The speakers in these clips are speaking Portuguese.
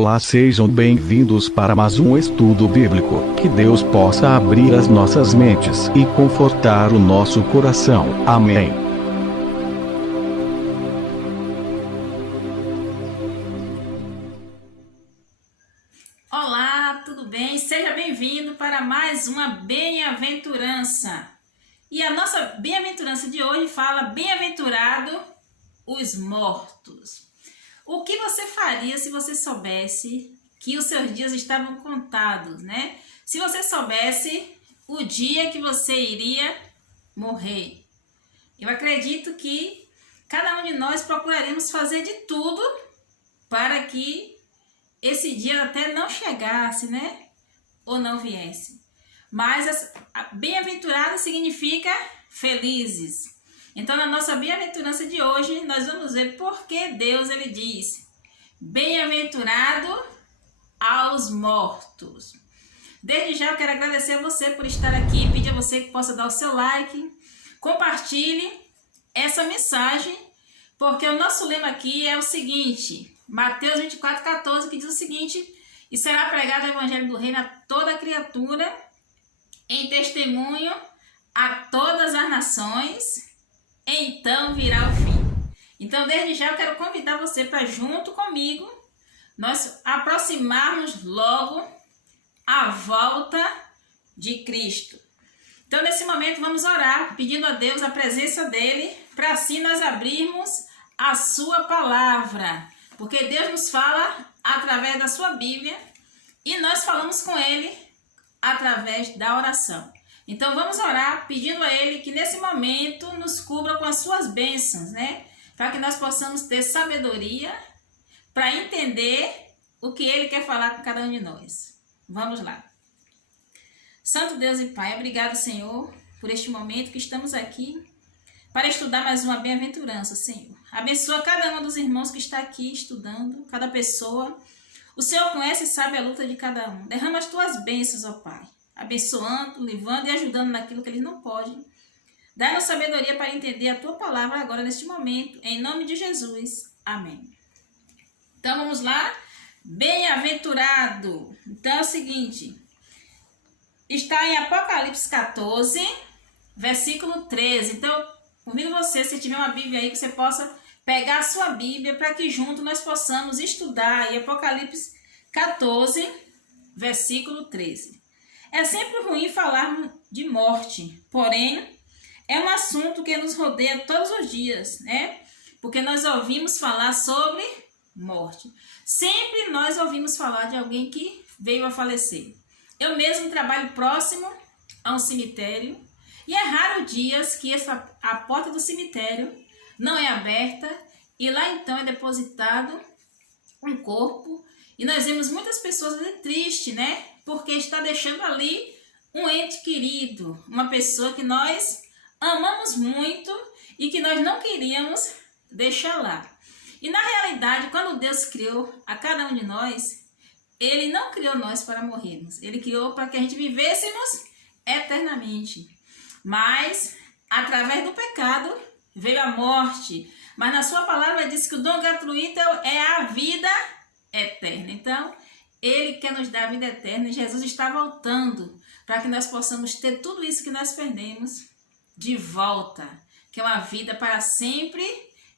Olá, sejam bem-vindos para mais um estudo bíblico. Que Deus possa abrir as nossas mentes e confortar o nosso coração. Amém. Olá, tudo bem? Seja bem-vindo para mais uma bem-aventurança. E a nossa bem-aventurança de hoje fala: bem-aventurado os mortos. O que você faria se você soubesse que os seus dias estavam contados, né? Se você soubesse o dia que você iria morrer. Eu acredito que cada um de nós procuraremos fazer de tudo para que esse dia até não chegasse, né? Ou não viesse. Mas bem-aventurado significa felizes. Então, na nossa bem-aventurança de hoje, nós vamos ver por que Deus ele diz: bem-aventurado aos mortos. Desde já eu quero agradecer a você por estar aqui, pedir a você que possa dar o seu like, compartilhe essa mensagem, porque o nosso lema aqui é o seguinte: Mateus 24:14, que diz o seguinte: e será pregado o evangelho do reino a toda criatura, em testemunho a todas as nações, então virá o fim. Então, desde já eu quero convidar você para, junto comigo, nós aproximarmos logo a volta de Cristo. Então, nesse momento, vamos orar, pedindo a Deus a presença dele, para assim nós abrirmos a sua palavra. Porque Deus nos fala através da sua Bíblia e nós falamos com ele através da oração. Então vamos orar pedindo a ele que nesse momento nos cubra com as suas bênçãos, né? Para que nós possamos ter sabedoria para entender o que ele quer falar com cada um de nós. Vamos lá. Santo Deus e Pai, obrigado, Senhor, por este momento que estamos aqui para estudar mais uma bem-aventurança, Senhor. Abençoa cada um dos irmãos que está aqui estudando, cada pessoa. O Senhor conhece e sabe a luta de cada um. Derrama as tuas bênçãos, ó Pai, abençoando, levando e ajudando naquilo que eles não podem. Dá-nos sabedoria para entender a tua palavra agora, neste momento, em nome de Jesus. Amém. Então vamos lá. Bem-aventurado. Então é o seguinte, está em Apocalipse 14, versículo 13. Então, convido você, se tiver uma Bíblia aí, que você possa pegar a sua Bíblia para que junto nós possamos estudar em Apocalipse 14, versículo 13. É sempre ruim falar de morte, porém, é um assunto que nos rodeia todos os dias, né? Porque nós ouvimos falar sobre morte. Sempre nós ouvimos falar de alguém que veio a falecer. Eu mesmo trabalho próximo a um cemitério e é raro dias que a porta do cemitério não é aberta e lá então é depositado um corpo e nós vemos muitas pessoas ali tristes, né? Porque está deixando ali um ente querido, uma pessoa que nós amamos muito e que nós não queríamos deixar lá. E na realidade, quando Deus criou a cada um de nós, ele não criou nós para morrermos. Ele criou para que a gente vivêssemos eternamente. Mas, através do pecado, veio a morte. Mas na sua palavra diz que o dom gratuito é a vida eterna. Então, ele quer nos dar a vida eterna e Jesus está voltando para que nós possamos ter tudo isso que nós perdemos de volta. Que é uma vida para sempre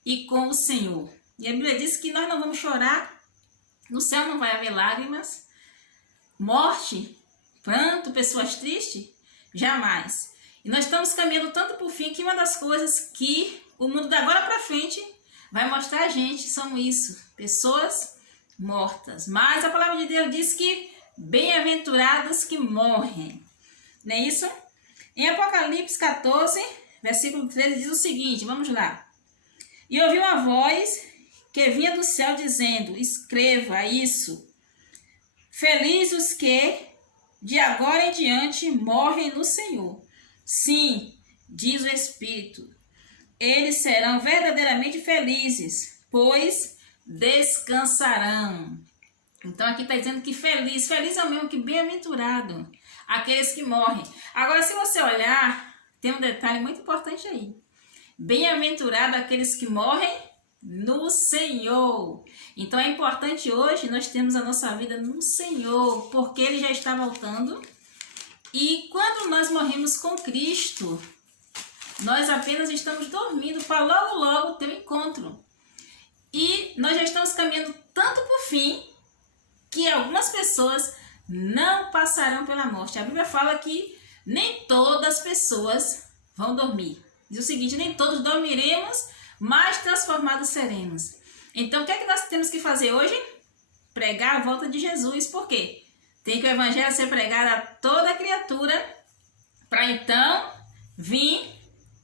e com o Senhor. E a Bíblia diz que nós não vamos chorar. No céu não vai haver lágrimas, morte, pranto, pessoas tristes, jamais. E nós estamos caminhando tanto para o fim que uma das coisas que o mundo da agora para frente vai mostrar a gente são isso, pessoas mortas. Mas a palavra de Deus diz que bem-aventurados que morrem. Não é isso? Em Apocalipse 14, versículo 13 diz o seguinte, vamos lá. E ouvi uma voz que vinha do céu dizendo: escreva isso. Felizes os que de agora em diante morrem no Senhor. Sim, diz o Espírito, eles serão verdadeiramente felizes, pois descansarão. Então aqui está dizendo que feliz é o mesmo que bem-aventurado, aqueles que morrem. Agora, se você olhar, tem um detalhe muito importante aí. Bem-aventurado aqueles que morrem no Senhor. Então é importante hoje nós termos a nossa vida no Senhor, porque Ele já está voltando. E quando nós morremos com Cristo, nós apenas estamos dormindo para logo, logo ter um encontro. E nós já estamos caminhando tanto para o fim, que algumas pessoas não passarão pela morte. A Bíblia fala que nem todas as pessoas vão dormir. Diz o seguinte: nem todos dormiremos, mas transformados seremos. Então, o que é que nós temos que fazer hoje? Pregar a volta de Jesus. Por quê? Tem que o evangelho ser pregado a toda criatura, para então vir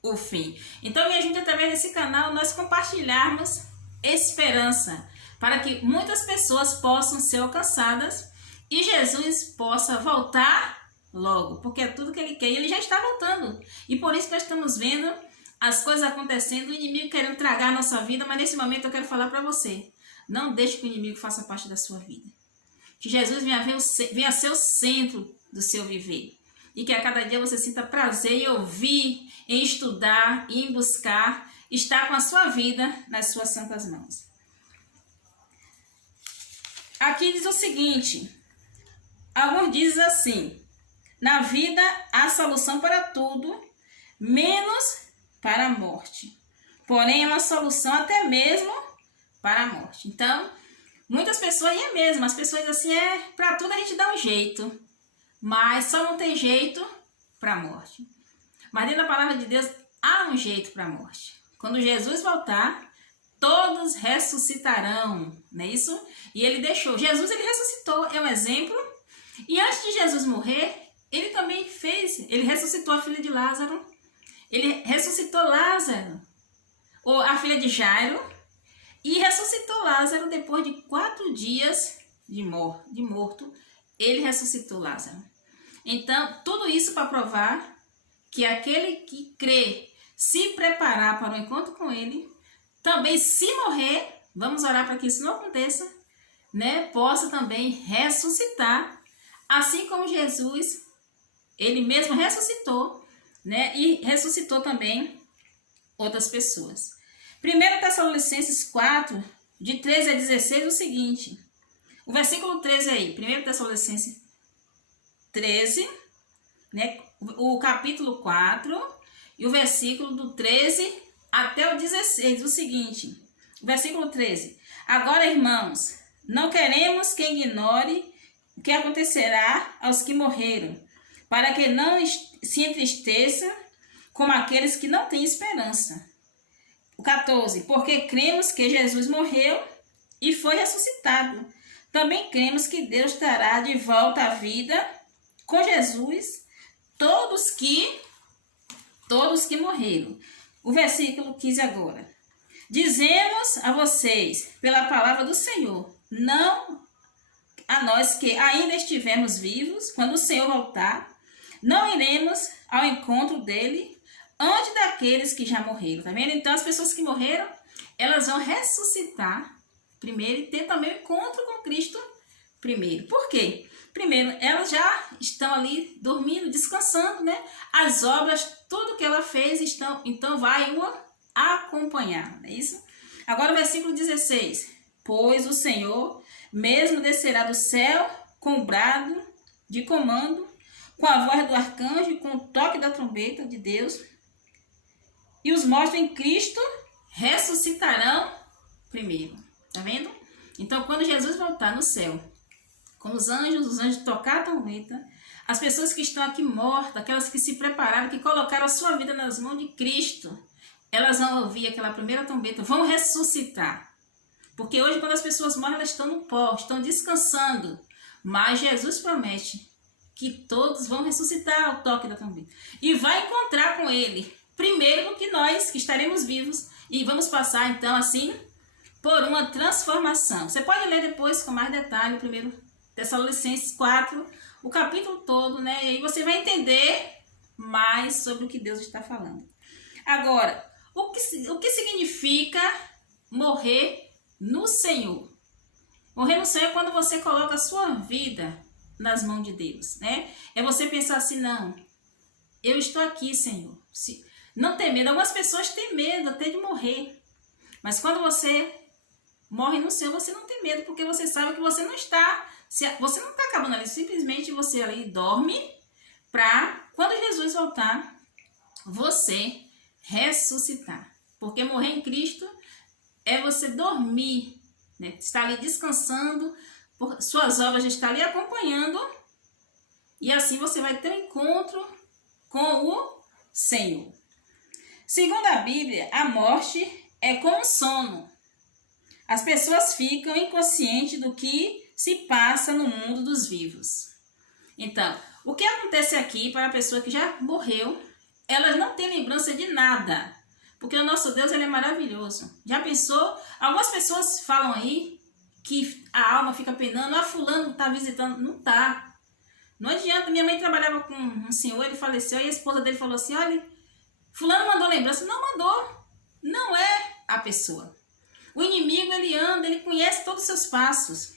o fim. Então, me ajude através desse canal nós compartilharmos esperança, para que muitas pessoas possam ser alcançadas e Jesus possa voltar logo, porque é tudo que Ele quer e Ele já está voltando. E por isso que nós estamos vendo as coisas acontecendo, o inimigo querendo tragar a nossa vida, mas nesse momento eu quero falar para você: não deixe que o inimigo faça parte da sua vida. Que Jesus venha ser o centro do seu viver. E que a cada dia você sinta prazer em ouvir, em estudar, em buscar, estar com a sua vida nas suas santas mãos. Aqui diz o seguinte: alguns dizem assim: na vida há solução para tudo, menos para a morte. Porém, é uma solução até mesmo para a morte. Então, muitas pessoas, e é mesmo, as pessoas assim, para tudo a gente dá um jeito, mas só não tem jeito para a morte. Mas dentro da palavra de Deus há um jeito para a morte. Quando Jesus voltar, todos ressuscitarão, não é isso? E ele deixou, Jesus ele ressuscitou, é um exemplo. E antes de Jesus morrer, ele também ele ressuscitou a filha de Lázaro, ele ressuscitou Lázaro, ou a filha de Jairo, e ressuscitou Lázaro depois de 4 dias de morto, ele ressuscitou Lázaro. Então, tudo isso para provar que aquele que crê, se preparar para o encontro com ele, também se morrer, vamos orar para que isso não aconteça, né, possa também ressuscitar, assim como Jesus, ele mesmo ressuscitou, né, e ressuscitou também outras pessoas. 1 Tessalonicenses 4, de 13 a 16, o seguinte, o versículo 13 aí, 1 Tessalonicenses 13, né, o capítulo 4, e o versículo do 13 até o 16, o seguinte, o versículo 13, agora, irmãos, não queremos que ignore o que acontecerá aos que morreram, para que não se entristeça como aqueles que não têm esperança. O 14, porque cremos que Jesus morreu e foi ressuscitado. Também cremos que Deus trará de volta à vida com Jesus todos que morreram. O versículo 15 agora. Dizemos a vocês, pela palavra do Senhor, não a nós que ainda estivermos vivos, quando o Senhor voltar, não iremos ao encontro dele antes daqueles que já morreram. Tá vendo? Então, as pessoas que morreram, elas vão ressuscitar primeiro e ter também o encontro com Cristo primeiro. Por quê? Primeiro, elas já estão ali dormindo, descansando, né? As obras, tudo que ela fez, então vai uma acompanhar, não é isso? Agora o versículo 16. Pois o Senhor mesmo descerá do céu com o brado de comando, com a voz do arcanjo e com o toque da trombeta de Deus, e os mortos em Cristo ressuscitarão primeiro. Tá vendo? Então, quando Jesus voltar no céu, com os anjos tocar a trombeta, as pessoas que estão aqui mortas, aquelas que se prepararam, que colocaram a sua vida nas mãos de Cristo, elas vão ouvir aquela primeira trombeta, vão ressuscitar. Porque hoje, quando as pessoas morrem, elas estão no pó, estão descansando. Mas Jesus promete que todos vão ressuscitar ao toque da trombeta. E vai encontrar com Ele, primeiro que nós, que estaremos vivos, e vamos passar, então, assim, por uma transformação. Você pode ler depois com mais detalhe, o 1 Tessalonicenses 4, o capítulo todo, né? E aí você vai entender mais sobre o que Deus está falando. Agora, o que significa morrer no Senhor? Morrer no Senhor é quando você coloca a sua vida nas mãos de Deus, né? É você pensar assim, não, eu estou aqui, Senhor. Não ter medo. Algumas pessoas têm medo até de morrer. Mas quando você morre no céu, você não tem medo, porque você sabe que você não está acabando ali, simplesmente você ali dorme para quando Jesus voltar, você ressuscitar. Porque morrer em Cristo é você dormir, né? Está ali descansando, suas obras estão ali acompanhando, e assim você vai ter um encontro com o Senhor. Segundo a Bíblia, a morte é como um sono. As pessoas ficam inconscientes do que se passa no mundo dos vivos. Então, o que acontece aqui para a pessoa que já morreu, elas não têm lembrança de nada. Porque o nosso Deus, ele é maravilhoso. Já pensou? Algumas pessoas falam aí que a alma fica penando. Fulano está visitando. Não está. Não adianta. Minha mãe trabalhava com um senhor, ele faleceu. E a esposa dele falou assim, olha, fulano mandou lembrança. Não mandou. Não é a pessoa. O inimigo, ele anda, ele conhece todos os seus passos.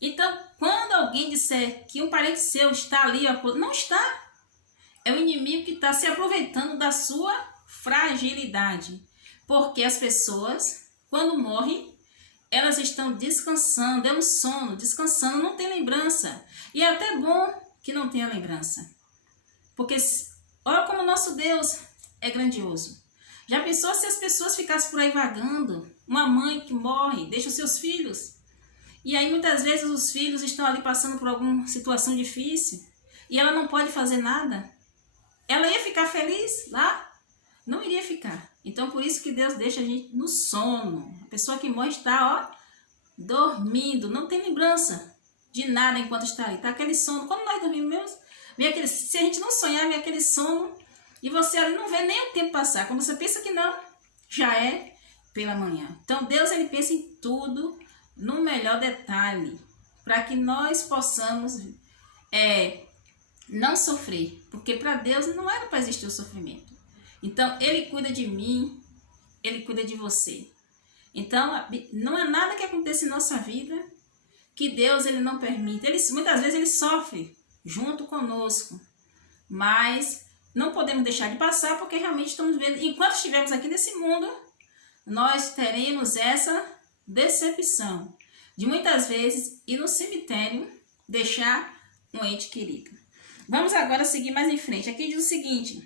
Então, quando alguém disser que um parente seu está ali, não está. É o inimigo que está se aproveitando da sua fragilidade. Porque as pessoas, quando morrem, elas estão descansando, é um sono, descansando, não tem lembrança. E é até bom que não tenha lembrança. Porque olha como o nosso Deus é grandioso. Já pensou se as pessoas ficassem por aí vagando? Uma mãe que morre, deixa os seus filhos. E aí muitas vezes os filhos estão ali passando por alguma situação difícil. E ela não pode fazer nada. Ela ia ficar feliz lá? Não iria ficar. Então por isso que Deus deixa a gente no sono. A pessoa que morre está, ó, dormindo. Não tem lembrança de nada enquanto está ali. Está aquele sono. Quando nós dormimos, se a gente não sonhar, vem aquele sono. E você ali não vê nem o tempo passar. Quando você pensa que não, já é pela manhã. Então Deus, ele pensa em tudo no melhor detalhe. Para que nós possamos não sofrer. Porque para Deus não era para existir o sofrimento. Então ele cuida de mim, ele cuida de você. Então não é nada que aconteça em nossa vida que Deus, ele não permite. Muitas vezes ele sofre junto conosco. Mas não podemos deixar de passar, porque realmente estamos vendo, enquanto estivermos aqui nesse mundo, nós teremos essa decepção de muitas vezes ir no cemitério deixar um ente querido. Vamos agora seguir mais em frente. Aqui diz o seguinte: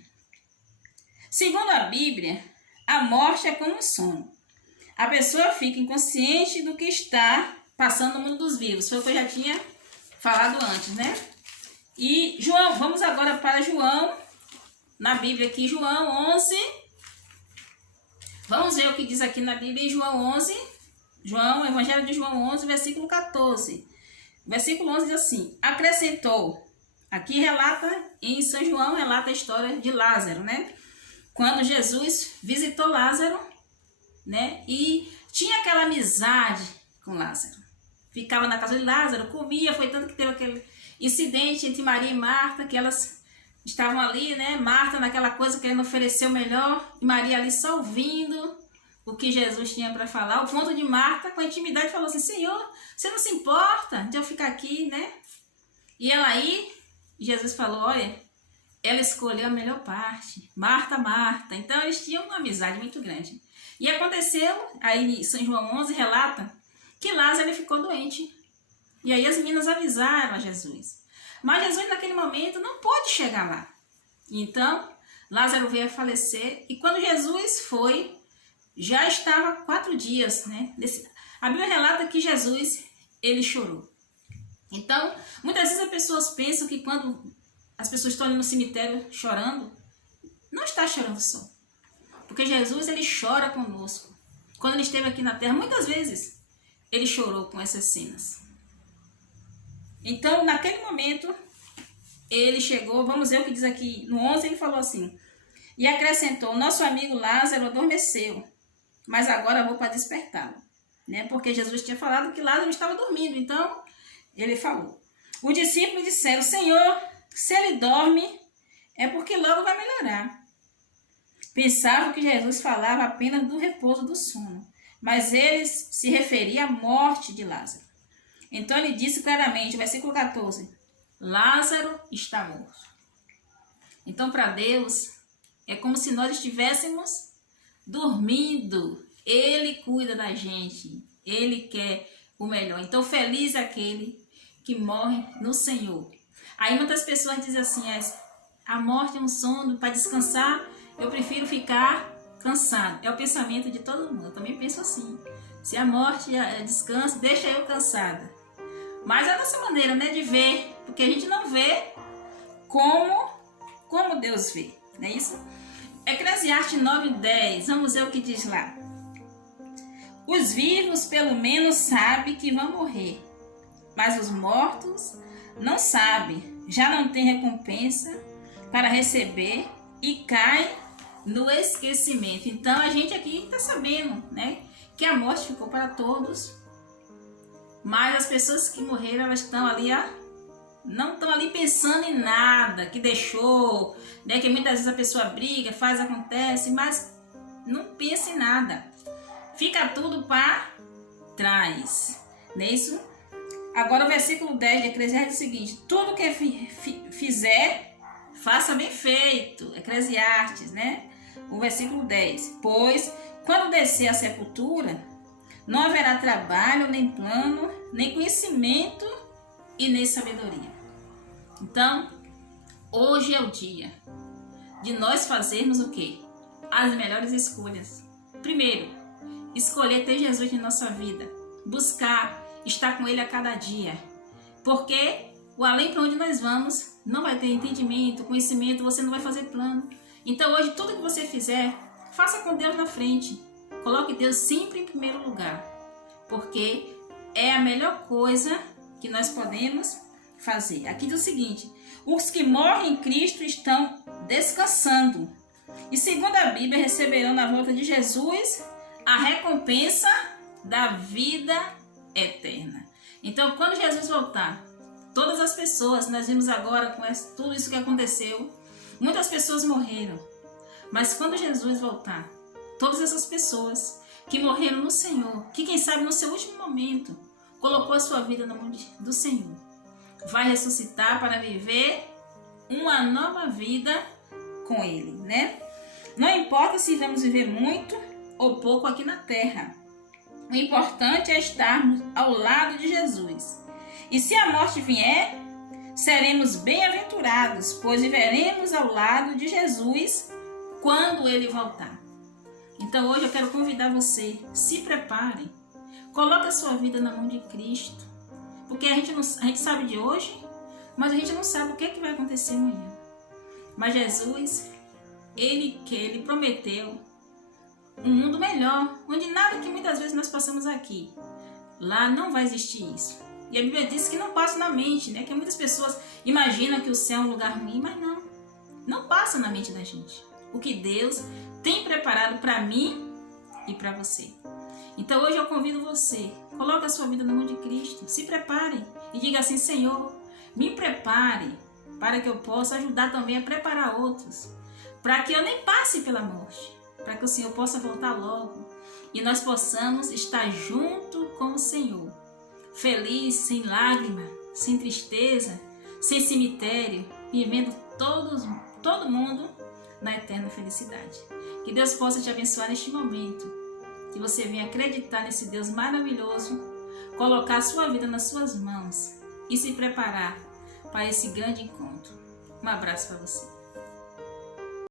segundo a Bíblia, a morte é como um sono. A pessoa fica inconsciente do que está passando no mundo dos vivos. Foi o que eu já tinha falado antes, né? E João, vamos agora para João, na Bíblia aqui, João 11. Vamos ver o que diz aqui na Bíblia em João 11. Evangelho de João 11, versículo 14. Versículo 11 diz assim: acrescentou. Aqui relata, em São João, relata a história de Lázaro, né? Quando Jesus visitou Lázaro, né? E tinha aquela amizade com Lázaro. Ficava na casa de Lázaro, comia, foi tanto que teve aquele incidente entre Maria e Marta, que elas estavam ali, né? Marta naquela coisa querendo oferecer o melhor, e Maria ali só ouvindo o que Jesus tinha para falar. O ponto de Marta, com a intimidade, falou assim: Senhor, você não se importa de eu ficar aqui, né? E ela aí, Jesus falou: olha, ela escolheu a melhor parte. Marta, Marta. Então eles tinham uma amizade muito grande. E aconteceu, aí São João 11 relata que Lázaro ficou doente. E aí as meninas avisaram a Jesus. Mas Jesus naquele momento não pôde chegar lá. Então Lázaro veio a falecer. E quando Jesus foi, já estava 4 dias, né? A Bíblia relata que Jesus, ele chorou. Então, muitas vezes as pessoas pensam que quando as pessoas estão ali no cemitério chorando, não está chorando só. Porque Jesus, ele chora conosco. Quando ele esteve aqui na terra, muitas vezes, ele chorou com essas cenas. Então, naquele momento, ele chegou, vamos ver o que diz aqui, no 11 ele falou assim: e acrescentou, nosso amigo Lázaro adormeceu, mas agora eu vou para despertá-lo, né? Porque Jesus tinha falado que Lázaro estava dormindo, então ele falou. Os discípulos disseram: Senhor, se ele dorme, é porque logo vai melhorar. Pensavam que Jesus falava apenas do repouso do sono, mas eles se referiam à morte de Lázaro. Então ele disse claramente, versículo 14: Lázaro está morto. Então para Deus é como se nós estivéssemos dormindo. Ele cuida da gente, Ele quer o melhor. Então feliz é aquele que morre no Senhor. Aí muitas pessoas dizem assim, a morte é um sono, para descansar eu prefiro ficar cansado. É o pensamento de todo mundo, eu também penso assim. Se a morte é descanso, deixa eu cansada. Mas é a nossa maneira, né, de ver, porque a gente não vê como Deus vê, não é isso? Eclesiastes 9:10, vamos ver o que diz lá. Os vivos pelo menos sabem que vão morrer, mas os mortos não sabem, já não tem recompensa para receber e cai no esquecimento. Então a gente aqui está sabendo, né, que a morte ficou para todos, mas as pessoas que morreram, elas estão ali, não estão ali pensando em nada que deixou, né, que muitas vezes a pessoa briga, acontece, mas não pensa em nada. Fica tudo para trás, não é isso? Agora o versículo 10 de Eclesiastes é o seguinte: tudo que fizer, faça bem feito. Eclesiastes, né? O versículo 10. Pois, quando descer a sepultura, não haverá trabalho, nem plano, nem conhecimento e nem sabedoria. Então, hoje é o dia de nós fazermos o quê? As melhores escolhas. Primeiro, escolher ter Jesus em nossa vida. Buscar estar com Ele a cada dia. Porque o além para onde nós vamos não vai ter entendimento, conhecimento, você não vai fazer plano. Então hoje tudo que você fizer, faça com Deus na frente. Coloque Deus sempre em primeiro lugar. Porque é a melhor coisa que nós podemos fazer. Aqui diz o seguinte: os que morrem em Cristo estão descansando. E segundo a Bíblia, receberão na volta de Jesus a recompensa da vida eterna. Então, quando Jesus voltar, todas as pessoas, nós vimos agora com tudo isso que aconteceu, muitas pessoas morreram. Mas quando Jesus voltar, todas essas pessoas que morreram no Senhor, que quem sabe no seu último momento colocou a sua vida na mão do Senhor, vai ressuscitar para viver uma nova vida com Ele, né? Não importa se vamos viver muito ou pouco aqui na terra. O importante é estarmos ao lado de Jesus. E se a morte vier, seremos bem-aventurados, pois viveremos ao lado de Jesus quando Ele voltar. Então hoje eu quero convidar você, se prepare, coloque a sua vida na mão de Cristo, porque a gente sabe de hoje, mas a gente não sabe o que vai acontecer amanhã. Mas Jesus, Ele prometeu um mundo melhor, onde nada que muitas vezes nós passamos aqui, lá não vai existir isso. E a Bíblia diz que não passa na mente, né? Que muitas pessoas imaginam que o céu é um lugar ruim, mas não passa na mente da gente. O que Deus tem preparado para mim e para você. Então hoje eu convido você, coloque a sua vida na mão de Cristo, se prepare e diga assim: Senhor, me prepare para que eu possa ajudar também a preparar outros, para que eu nem passe pela morte, para que o Senhor possa voltar logo e nós possamos estar junto com o Senhor, feliz, sem lágrima, sem tristeza, sem cemitério, vivendo todo mundo na eterna felicidade. Que Deus possa te abençoar neste momento, que você venha acreditar nesse Deus maravilhoso, colocar a sua vida nas suas mãos e se preparar para esse grande encontro. Um abraço para você.